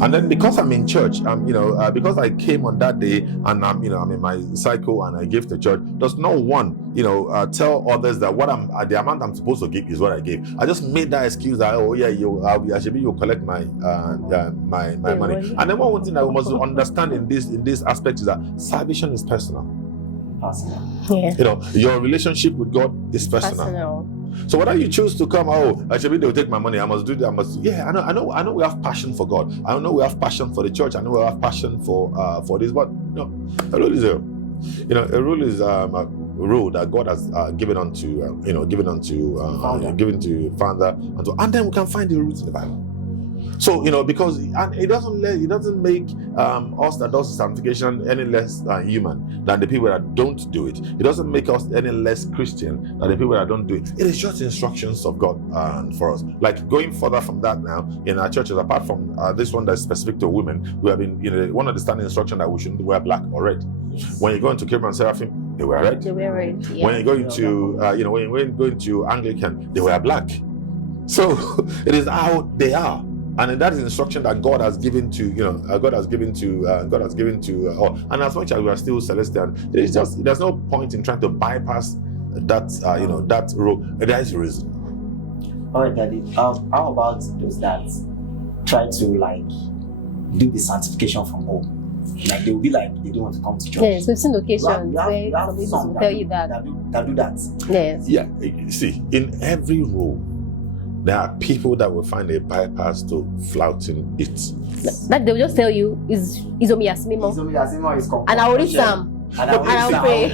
And then because I'm in church, because I came on that day and I'm in my cycle and I give to church, does not one, tell others that the amount I'm supposed to give is what I gave. I just made that excuse that, you'll collect my money. And then one thing that we must understand in this aspect is that salvation is personal. Yeah. Your relationship with God is personal. So whether you choose to come, they'll take my money, I must do that, I know we have passion for God. I know we have passion for the church. I know we have passion for this, but a rule is a rule that God has given to Father, and then we can find the roots in the Bible. So because it doesn't make us that does sanctification any less human than the people that don't do it. It doesn't make us any less Christian than the people that don't do it. It is just instructions of God for us. Like going further from that now in our churches, apart from this one that's specific to women, we have been one of the standing instruction that we shouldn't wear black or red. When you go into Cherubim and Seraphim, they wear red. Yeah. When you go into when you go into Anglican, they wear black. So it is how they are. And that is instruction that God has given to, and as much as we are still celestial, there's no point in trying to bypass that rule. There is a reason. All right, Daddy. How about those that try to do the sanctification from home? Like they will be like they don't want to come to church. Yes, we've seen occasions where some people will tell you that do that. Yes. Yeah. You see, in every rule, there are people that will find a bypass to flouting it. That they will just tell you is Omiyasimimo. And I will read some. And I'll pray.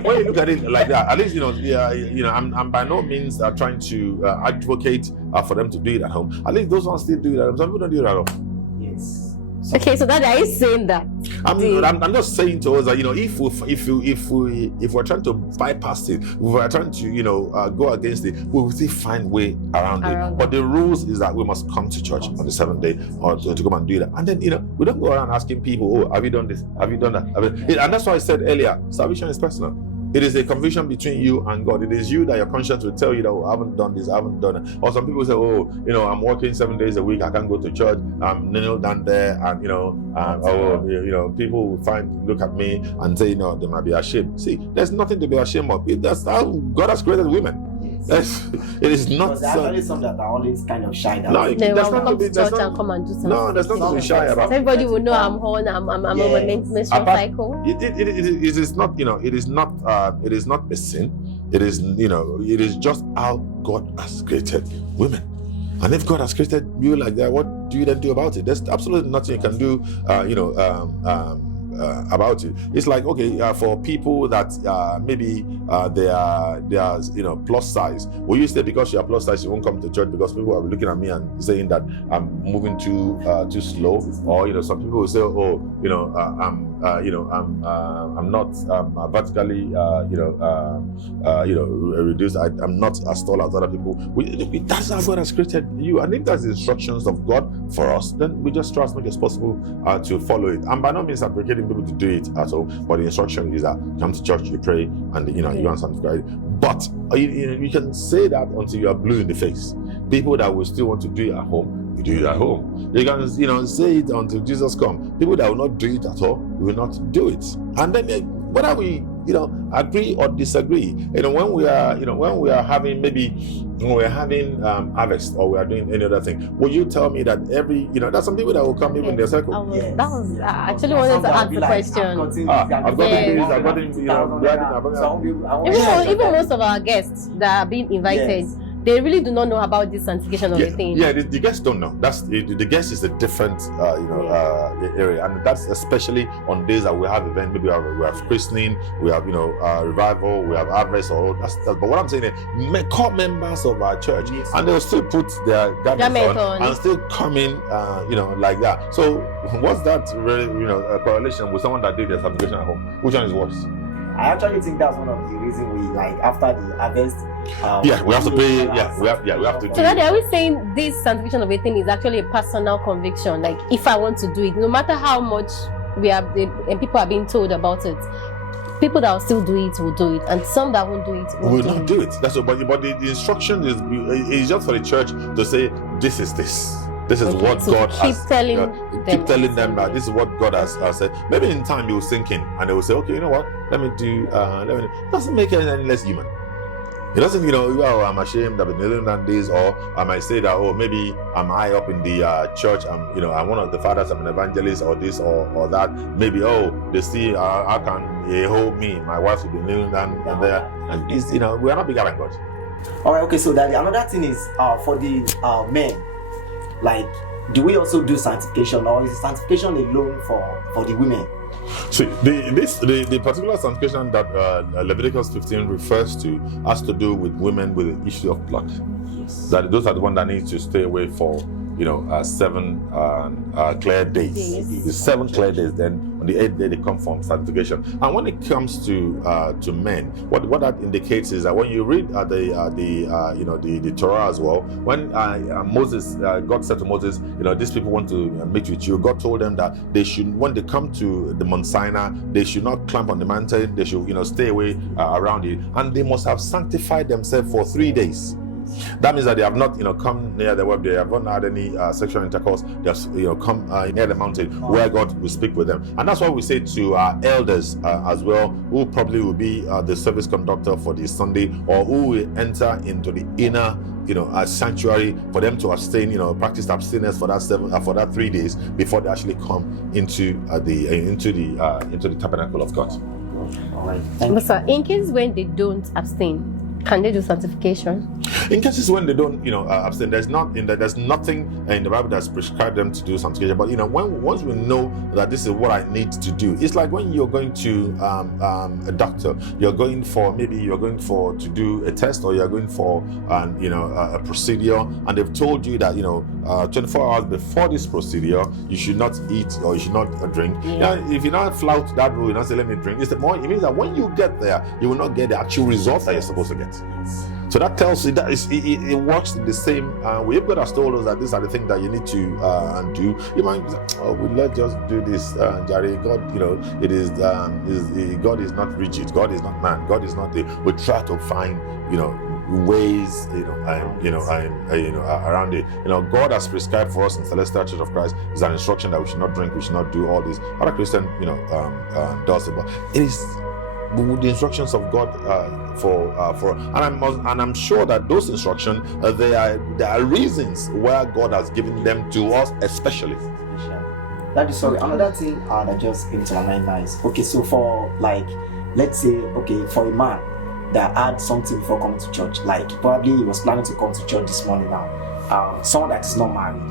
When you look at it like that, at least I'm by no means trying to advocate for them to do it at home. At least those ones still do it at home. Some people don't do it at home. Yes. Okay, so that are you saying that? I'm just saying to us that if we're trying to bypass it, if we're trying to go against it, we will still find way around it. But the rules is that we must come to church on the seventh day or to come and do that. And then we don't go around asking people, have you done this? Have you done that? And that's why I said earlier, salvation is personal. It is a conviction between you and God. It is you that your conscience will tell you that, I haven't done this, I haven't done it. Or some people say, I'm working 7 days a week, I can't go to church, I'm kneeling down there, and people will look at me and say, they might be ashamed. See, there's nothing to be ashamed of. That's how God has created women. It is not. There are actually some that are always kind of shy. No, they will come to church and come and do something. No, there's nothing to be shy about. Everybody will know I'm on. I'm on my menstrual cycle. It is not. It is not. It is not a sin. It is. It is just how God has created women. And if God has created you like that, what do you then do about it? There's absolutely nothing you can do. About it. It's like, for people that maybe they are plus size. Well, you say because you are plus size you won't come to church because people are looking at me and saying that I'm moving too slow, or some people will say, I'm not vertically reduced. I'm not as tall as other people. That's how God has created you, and if that's the instructions of God for us, then we just try as much as possible to follow it. And by no means advocating people to do it at all, but the instruction is that come to church, you pray, and you go and sanctify. But you can say that until you are blue in the face. People that will still want to do it at home, you do it at home. You can say it until Jesus comes. People that will not do it at all, will not do it. And then whether we agree or disagree, when we are having harvest or we are doing any other thing, will you tell me that there's some people that will come even in their circle? That was actually wanted to ask the question. I've gotten even most of our guests that are being invited, they really do not know about this sanctification of the thing. Yeah, the guests don't know. That's the guest is a different area, and that's especially on days that we have event. Maybe we have christening, we have revival, we have harvest, or that's. But what I'm saying is, call members of our church, and they'll still put their garments on and still come in, like that. So what's that really, a correlation with someone that did their sanctification at home? Which one is worse? I actually think that's one of the reasons we after the harvest. We have to pay. We have to. So that are we saying this sanctification of a thing is actually a personal conviction? Like if I want to do it, no matter how much and people are being told about it, people that will still do it will do it, and some that won't do it will not do it. That's what. But the instruction is just for the church to say this is this. This is Okay, what so God keep has. telling Keep telling them that this is what God has said. Maybe in time you will sink in, and they will say, "Okay, you know what? Let me do. It doesn't make it any less human. It doesn't, oh, I'm ashamed I've been kneeling down this, or I might say that, oh, maybe I'm high up in the church. I'm one of the fathers. I'm an evangelist, or this, or that. Maybe, oh, they see how can they hold me? My wife will be kneeling down there, and it's, we are not bigger than God. All right, okay. So that another thing is for the men, like, do we also do sanctification, or is sanctification alone for the women? See, the particular sanctification that Leviticus 15 refers to has to do with women with the issue of blood. Yes. That those are the ones that need to stay away for 7 clear days. The 7 clear days. Then on the 8th day they come from sanctification. And when it comes to men, what that indicates is that when you read the Torah as well, when Moses, God said to Moses, these people want to meet with you. God told them that they should, when they come to the Mount Sinai, they should not climb on the mountain. They should stay away around it, and they must have sanctified themselves for 3 days. That means that they have not, come near the web. They have not had any sexual intercourse. They have, come near the mountain where God will speak with them. And that's what we say to our elders as well, who probably will be the service conductor for the Sunday, or who will enter into the inner, sanctuary, for them to abstain, practice abstinence for that 3 days before they actually come into the tabernacle of God. All right. But sir, in case when they don't abstain, can they do sanctification? In cases when they don't, abstain, there's nothing in the Bible that's prescribed them to do sanctification. But once we know that this is what I need to do, it's like when you're going to a doctor, you're going to do a test, or you're going for a procedure, and they've told you that 24 hours before this procedure you should not eat or you should not drink. Yeah. If you not flout that rule, you not say let me drink. It means that when you get there, you will not get the actual results that you're supposed to get. So that tells you that it works in the same way. If God has told us that these are the things that you need to do, you might say, oh, let's just do this, Jerry. God, it is God is not rigid. God is not man. God is not we try to find ways around it. God has prescribed for us in Celestial Church of Christ is an instruction that we should not drink, we should not do all this. Other Christian does it, but it is the instructions of God and I'm sure that those instructions there are reasons where God has given them to us, especially. That is sorry. Another thing that just came to my mind now is, okay, so for, like, let's say, okay, for a man that had something before coming to church, like probably he was planning to come to church this morning now, someone that is not married,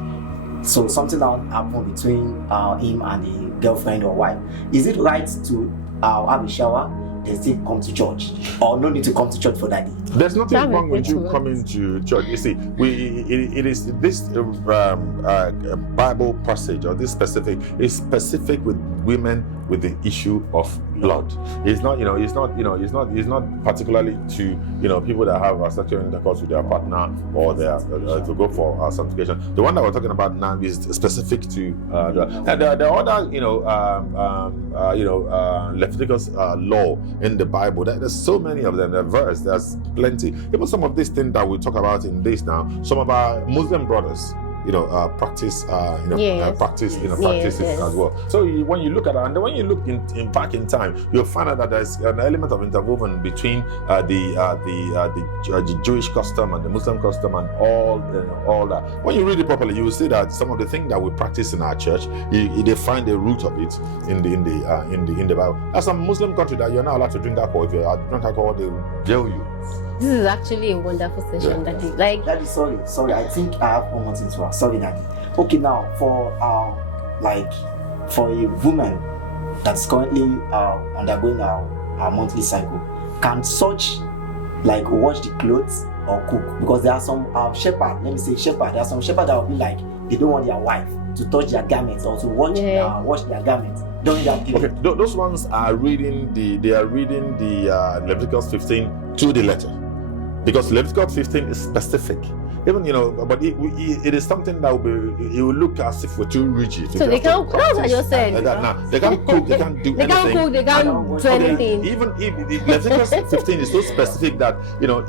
so something that happened between him and the girlfriend or wife, is it right to have a shower, they still come to church, or no need to come to church for that day? There's nothing wrong with you coming to church. You see, it is this Bible passage, or this is specific with women with the issue of blood. It's not, it's not particularly to, people that have sexual intercourse with their partner, or to go for sanctification. The one that we're talking about now is specific to the other, Leviticus law in the Bible. There's so many of them. There's plenty. Even some of these things that we talk about in this now, some of our Muslim brothers, practice it as well. So when you look at it, and when you look in back in time, you'll find out that there's an element of interwoven between the Jewish custom and the Muslim custom and all that. When you read it properly, you will see that some of the things that we practice in our church, they find the root of it in the Bible. There's some Muslim country that you're not allowed to drink alcohol. If you drink alcohol, they will jail you. This is actually a wonderful session, Daddy. Daddy, sorry. I think I have one more thing to ask. Sorry, Daddy. Okay, now for a woman that's currently undergoing a monthly cycle, can such wash the clothes or cook? Because there are some shepherd. Let me say shepherd. There are some shepherd that will be like, they don't want their wife to touch their garments or to wash their garments during that period. Okay, those ones are reading the Leviticus 15 to the letter. Because Leviticus 15 is specific. even but it is something that will be. It will look as if we're too rigid. So they can't. That's what I just said. They can't cook. They can't do they anything. Can't cook. They can't do anything. Even if Leviticus 15 is so specific that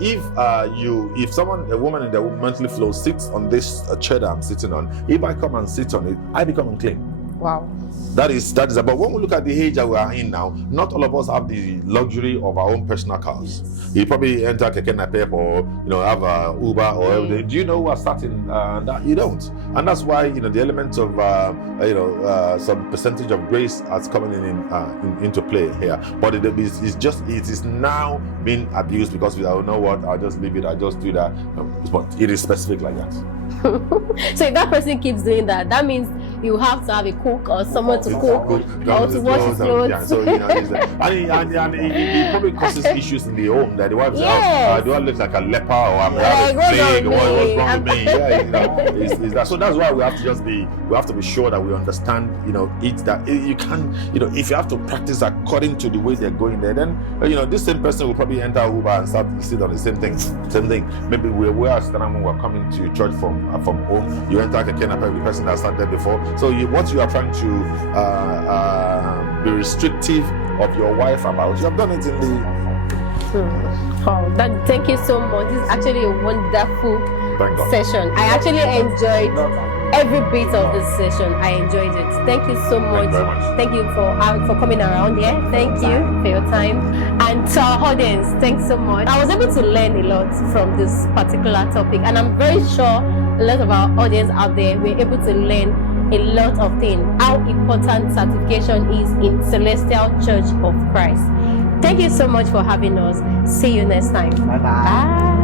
if a woman in the monthly flow sits on this chair that I'm sitting on, if I come and sit on it, I become unclean. Wow. That is about when we look at the age that we are in now, not all of us have the luxury of our own personal cars. You probably enter Keke Napep or have a Uber or everything. Do you know who are starting that? You don't. And that's why the element of some percentage of grace has coming into play here. But it is now being abused because we don't know what, I'll just leave it, I'll just do that. But it is specific like that. So if that person keeps doing that, that means you have to have a cook or someone to cook or to wash his clothes. Yeah, so and it probably causes issues in the home that the wife says, do I look like a leper or I'm having a plague or what's wrong with me? Is that so? That's why we have to be sure that we understand that you can if you have to practice according to the way they're going there, then this same person will probably enter Uber and start sit on the same thing. Maybe we're when we're coming to church from home, you enter Keke Napep, the person that sat there before. So what you are trying to be restrictive of your wife about, you have done it in the. Thank you so much. This is actually a wonderful session. I actually enjoyed every bit of this session. I enjoyed it. Thank you so much. Thank you for coming around here. Thank you for your time. And to our audience, thanks so much. I was able to learn a lot from this particular topic, and I'm very sure a lot of our audience out there were able to learn a lot of things, how important sanctification is in Celestial Church of Christ. Thank you so much for having us. See you next time. Bye-bye. Bye.